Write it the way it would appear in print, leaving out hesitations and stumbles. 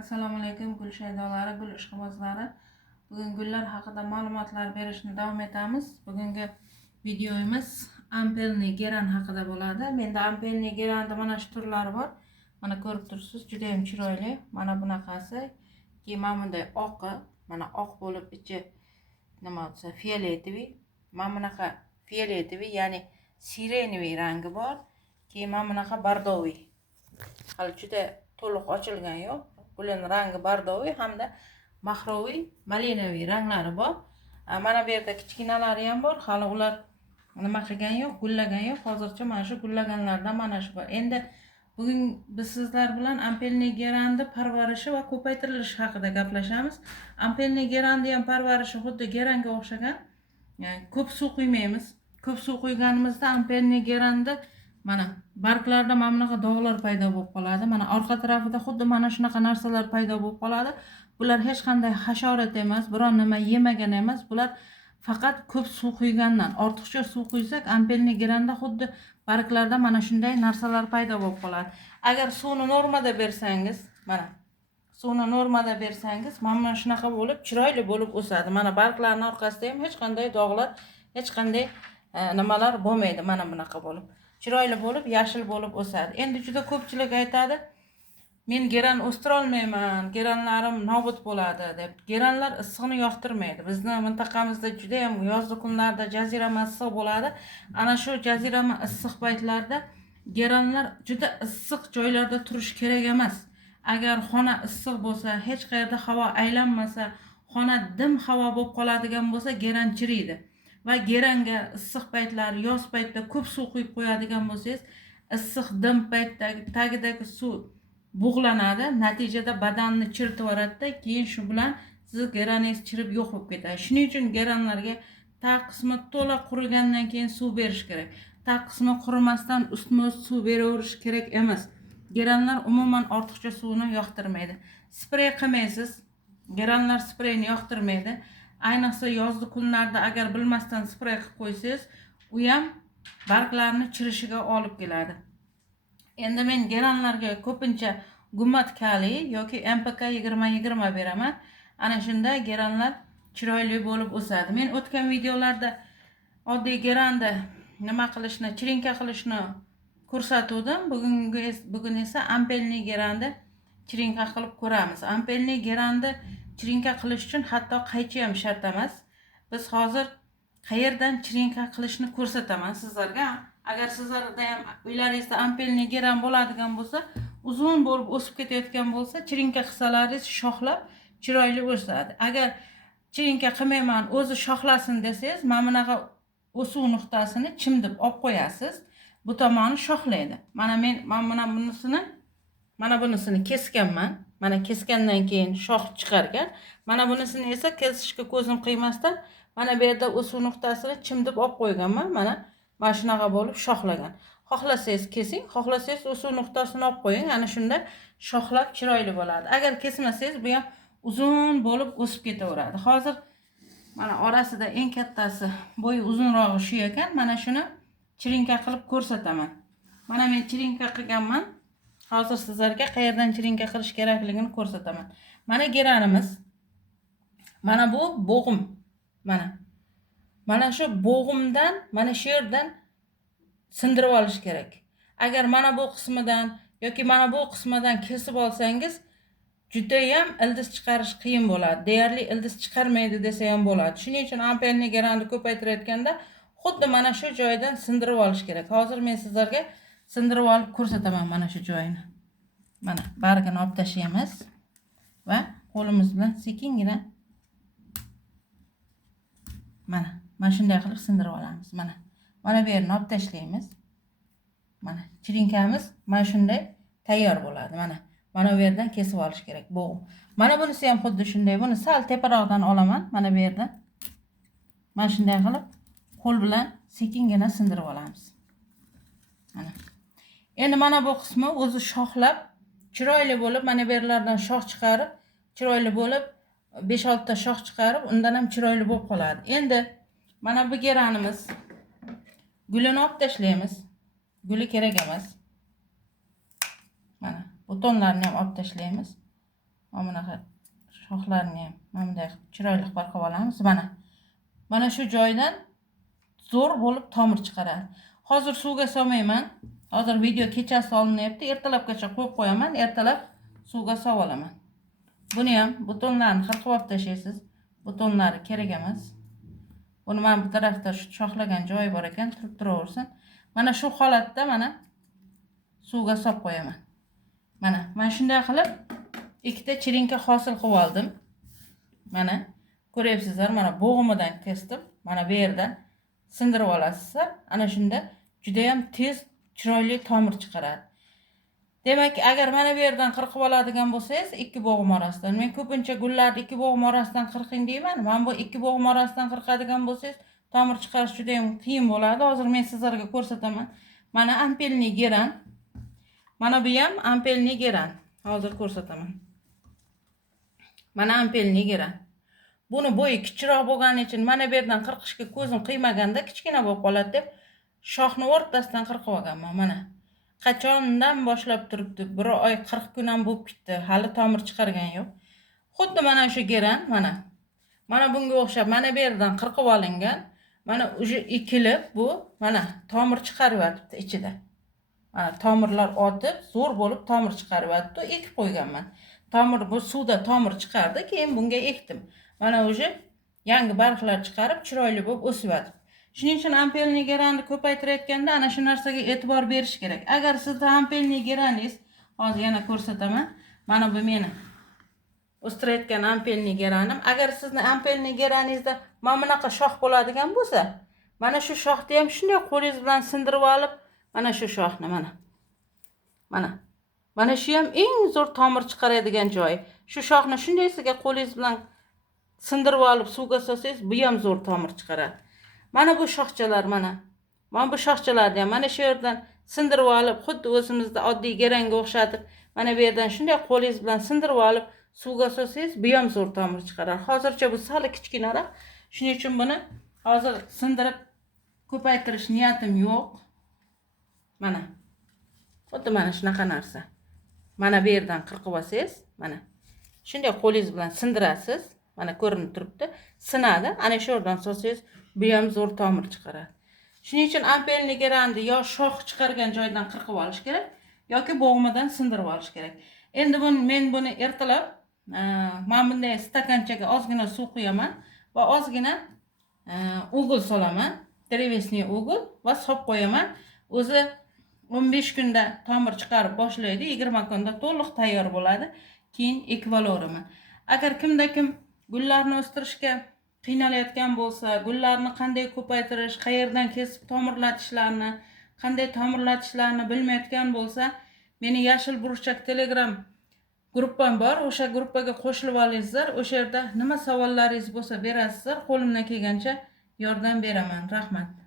Assalomu alaykum gul shaydolari, gul ishqibozlari. Bugun gullar haqida ma'lumotlar berishni davom etamiz. Bugungi videomiz ampelni geran haqida bo'ladi. Menda ampelni geranda mana shu turlari bor. Mana ko'rib turibsiz, juda ham chiroyli. Mana bunaqasi. Keyin mana bunday oqi, mana oq bo'lib ichi nima desa fioletoviy. Mana bunaqa fioletoviy, ya'ni sireniy rangi bor. Keyin mana bunaqa bordoviy. Hali juda to'liq ochilgan yo'q. Gulning rangi bordoviy hamda mahroviy, malinaviy ranglari bor. Mana bu yerda kichkinalari ham bor. Hali ular nima qilgan yo'q, gullagan yo'q. Hozircha mana shu gullaganlardan mana shu bor. Endi bugun biz sizlar bilan ampelni gerandi parvarishi va ko'paytirilishi haqida gaplashamiz. Ampelni gerandi ham parvarishi xuddi geranga o'xshagan. Ko'p suv quymaymiz. Ko'p suv quyganimizda ampelni gerandi mana barglarda mana bunaqa dog'lar paydo bo'lib qoladi. Mana orqa tarafida xuddi mana shunaqa narsalar paydo bo'lib qoladi. Bular hech qanday hasharot emas, biron nima yemagan emas. Bular faqat ko'p suv quygandan. Ortiqcha suv quysak, ampelni geranda xuddi barglarda mana shunday narsalar paydo bo'lib qoladi. Agar suvni normada bersangiz, mana suvni normada bersangiz, mana shunaqa bo'lib chiroyli bo'lib o'sadi. Mana barglarning orqasida ham hech qanday dog'lar, hech qanday nimalar bo'lmaydi. Mana bunaqa bo'lib chiroyli bo'lib, yashil bo'lib o'sadi. Endi juda ko'pchilik aytadi, men geran o'stira olmayman, geranlarim nobud bo'ladi deb. Geranlar issiqni yoqtirmaydi. Bizning mintaqamizda juda ham yozgi kunlarda jazirama issiq bo'ladi. Ana shu jazirama issiq paytlarda geranlar juda issiq joylarda turish kerak emas. Agar xona issiq bo'lsa, hech qayerda havo aylanmasa, xona dim havo bo'lib qoladigan bo'lsa, geran chiriydi. Va geranga issiq paytlar, yoz paytida ko'p suv quyib qo'yadigan bo'lsangiz, issiq dim paytdagi tagidagi suv bug'lanadi, natijada badanni chiritib yuboradi, keyin shu bilan siz geraningiz chirib yo'q bo'lib ketadi. Shuning uchun geranlarga tag qismi to'la qurigandan keyin suv berish kerak. Tag qismi qurimasdan ustma-ust suv beraverish kerak emas. Geranlar umuman ortiqcha suvni yoqtirmaydi. Sprey qilmaysiz. Geranlar spreyni yoqtirmaydi. Ayniqsa yozgi kunlarda agar bilmasdan sprey qilib qo'ysangiz, u ham barglarni chirishiga olib keladi. Endi men geranlarga ko'pincha gummat kali yoki MPK 20-20 beraman. Ana shunda geranlar chiroyli bo'lib o'sadi. Men o'tgan videolarda oddiy geranda nima qilishni, chirinka qilishni ko'rsatuvdim. Bugun esa ampelni geranda chirinka qilib ko'ramiz. Ampelni geranda chirinka qilish uchun hatto qaychi ham shart emas. Biz hozir qayerdan chirinka qilishni ko'rsataman sizlarga. Agar sizlarda ham uylaringizda ampelni geran bo'ladigan bo'lsa, uzun bo'lib o'sib ketayotgan bo'lsa, chirinka qilsalaringiz shoxlab chiroyli o'sadi. Agar chirinka qilmayman, o'zi shoxlasin desangiz, mana bunaqa o'suv nuqtasini chimdib olib qo'yasiz. Bu tomoni shoxlaydi. Mana men mana bunisini kesganman. Mana kesgandan keyin shox chiqargan. Mana bunisini esa kesishga ko'zim qiymasdan mana bu yerda o'suv nuqtasini chimdib olib qo'yganman. Mana shunaqa bo'lib shoxlagan. Xohlasangiz kesing, xohlasangiz o'suv nuqtasini olib qo'ying. Ana shunda shoxlab chiroyli bo'ladi. Agar kesmasangiz, bu ham uzun bo'lib o'sib ketaveradi. Hozir mana orasida eng kattasi bo'yi uzunrog'i shu ekan. Mana shuni chirinka qilib ko'rsataman. Mana men chirinka qilganman. Hozir sizlarga qayerdan chirinka qilish kerakligini ko'rsataman. Mana geranimiz. Mana bu bo'g'im. Mana shu bo'g'imdan, mana shu yerdan sindirib olish kerak. Agar mana bu qismidan yoki mana bu qismidan kesib olsangiz, juda ham ildiz chiqarish qiyin bo'ladi. Deyarli ildiz chiqarmaydi desa ham bo'ladi. Shuning uchun ampelni gerandi ko'paytirayotganda xuddi mana shu joydan sindirib olish kerak. Hozir men sizlarga sindirib olib ko'rsataman mana shu joyini. Mana bargini olib tashlaymiz va qo'limiz bilan sekingina mana shunday qilib sindirib olamiz. Mana bu yerni olib tashlaymiz. Mana chirinkamiz mana shunday tayyor bo'ladi. Mana bu yerdan kesib olish kerak bo'g'im. Mana bunisi ham xuddi shunday. Buni sal teparoqdan olaman. Mana bu yerdan. Mana shunday qilib qo'l bilan sekingina sindirib olamiz. Endi mana bu qismi o'zi shoxlab chiroyli bo'lib, mana bu yerlardan shox chiqarib, chiroyli bo'lib 5-6 ta shox chiqarib, undan ham chiroyli bo'lib qoladi. Endi mana bu geranimiz gulini olib tashlaymiz. Guli kerak emas. Mana butonlarni ham olib tashlaymiz. mana bunaqa shoxlarini ham mana bunday chiroyli qilib qilib olamiz. Mana shu joydan zo'r bo'lib tomir chiqaradi. Hozir suvga solmayman. Hozir video kechasi olinyapti. Ertalabgacha qo'yib qo'yaman. Ertalab suvga solib olaman. Buni ham butonlarni qirqib olib tashlaysiz. Butonlari kerak emas. Buni men bu tarafda shoxlagan joyi bor ekan, turib turaversin. Mana shu holatda mana suvga solib qo'yaman. Mana shunday qilib ikkita chirinka hosil qilib oldim. Mana ko'ryapsizlar, mana bo'g'imidan kesdim. Mana bu yerdan sindirib olasizlar. Ana shunda juda ham tez chiroyli tomir chiqaradi. Demak, agar mana bu yerdan qirqib oladigan bo'lsangiz, ikki bo'g'im orasidan. Men ko'pincha gullarni ikki bo'g'im orasidan qirqing deyman. Men bu ikki bo'g'im orasidan qirqadigan bo'lsangiz, tomir chiqarish juda ham qiyin bo'ladi. Hozir men sizlarga ko'rsataman. Mana ampelni geran. Mana bu ham ampelni geran. Hozir ko'rsataman. Mana ampelni geran. Buni bo'yi kichikroq bo'lgani uchun mana bu yerdan qirqishga ko'zim qiymaganda kichkina bo'lib qoladi deb shoxni o'rtasidan qirqib olganman. Mana qachondan boshlab turibdi? 1 oy 40 kun ham bo'lib ketdi. Hali tomir chiqargan yo'q. Xuddi mana shu geran, mana bunga o'xshab mana bu yerdan qirqib olingan. Mana uje ikilib bu mana tomir chiqaryapti ichida. Mana tomirlar otib, zo'r bo'lib tomir chiqaryapti. Ekib qo'yganman. Tomir bu suvda tomir chiqardi, keyin bunga ekdim. Mana uje yangi barglar chiqarib, chiroyli bo'lib o'syapti. Shuning uchun ampelni geranni ko'paytirayotganda ana shu narsaga e'tibor berish kerak. Agar sizda ampelni geraningiz, hozir yana ko'rsataman. Mana bu meni o'stirayotgan ampelni geranim. Agar sizni ampelni geraningizda mana bunaqa shox bo'ladigan bo'lsa, mana shu shoxni ham shunday qo'lingiz bilan sindirib olib, mana shu shoxni mana shu ham eng zo'r tomir chiqaradigan joyi. Shu shoxni shundaysiga qo'lingiz bilan sindirib olib suvga solsangiz, bu ham zo'r tomir chiqaradi. Mana bu shoxchalar mana bu shoxchalarni ham mana shu yerdan sindirib olib, xuddi o'zimizda oddiy geranga o'xshatib, mana bu yerdan shunday qo'lingiz bilan sindirib olib suvga solsangiz, bu ham zo'r tomir chiqaradi. Hozircha bu sal kichkinaroq. Shuning uchun buni hozir sindirib ko'paytirish niyatim yo'q. Mana xuddi mana shunaqa narsa. Mana bu yerdan qirqib olsangiz, mana shunday qo'lingiz bilan sindirasiz. Mana ko'rinib turibdi. Sinadi. Ana shu yerdan solsangiz, bu ham zo'r tomir chiqaradi. Shuning uchun ampelni geranni yo shox chiqargan joydan qirqib olish kerak, yoki bo'g'imidan sindirib olish kerak. Endi men buni ertalab men bunday stakanchaga ozgina suv quyaman va ozgina o'g'il solaman. Drevesniy o'g'il va solib qo'yaman. O'zi 15 kunda tomir chiqarib boshlaydi, 20 kunda to'liq tayyor bo'ladi. Keyin ekib olaveraman. Agar kim gullarni o'stirishga qiynalayotgan bo'lsa, gullarni qanday ko'paytirish, qayerdan kesib tomirlatishlarini, qanday tomirlatishlarini bilmayotgan bo'lsa, meni Yashil burchak Telegram gruppam bor. O'sha gruppaga qo'shilib olasizlar. O'sha yerda nima savollaringiz bo'lsa berasizlar. Qo'limdan kelgancha yordam beraman. Rahmat.